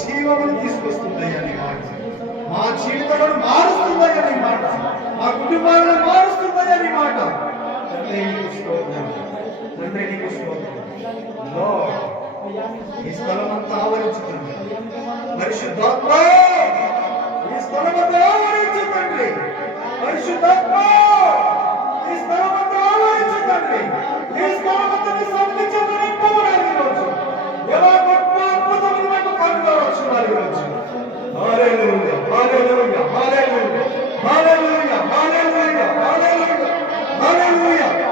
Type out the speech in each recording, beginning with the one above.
జీవమును తీసుకొస్తుందయ్యా నీ మాట. మా జీవితాలను మారుస్తుందయ్యా నీ మాట. మా కుటుంబాలను మారుస్తుందయ్యా నీ మాట. తండ్రి నీకు స్తోత్రం. తండ్రి నీకు స్తోత్రం. ఈ స్థలం అంతా ఆవరించుతుంది పరిశుద్ధాత్మ! ఈ స్థలం అంతా ఆవరించుతండి పరిశుద్ధాత్మ! ఈ స్థలం అంతా ఆవరించుతండి ఈ స్థలం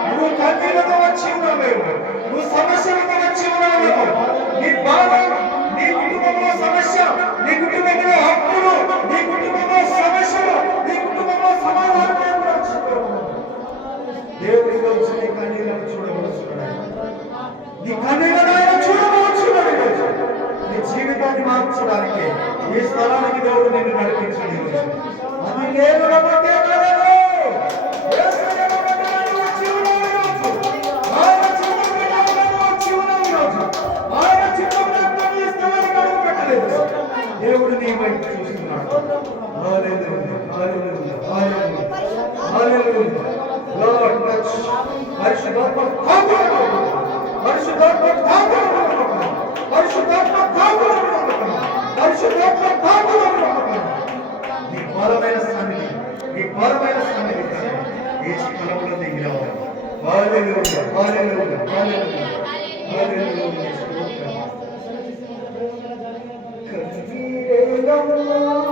నువ్వు కన్నీళ్ళతో వచ్చి ఉన్నావు నువ్వు సమస్యలతో వచ్చి ఉన్నావు నీ బాధ నీ కుటుంబంలో సమస్య నీ కుటుంబంలో అప్పులు నీ కుటుంబంలో సమస్యలు నీ కుటుంబంలో సమాధానం దేవుడి రోజు నీ నీ ఆయన నీ జీవితాన్ని మార్చడానికి ఈ స్థలానికి దేవుడు నిన్ను నడిపించాడు. ఈరోజు అది నేను నమ్మకే కాలేదు. యేసయ్య నమ్మకే నేను 할렐루야, 할렐루야, 할렐루야, 할렐루야. 그 길의 영광.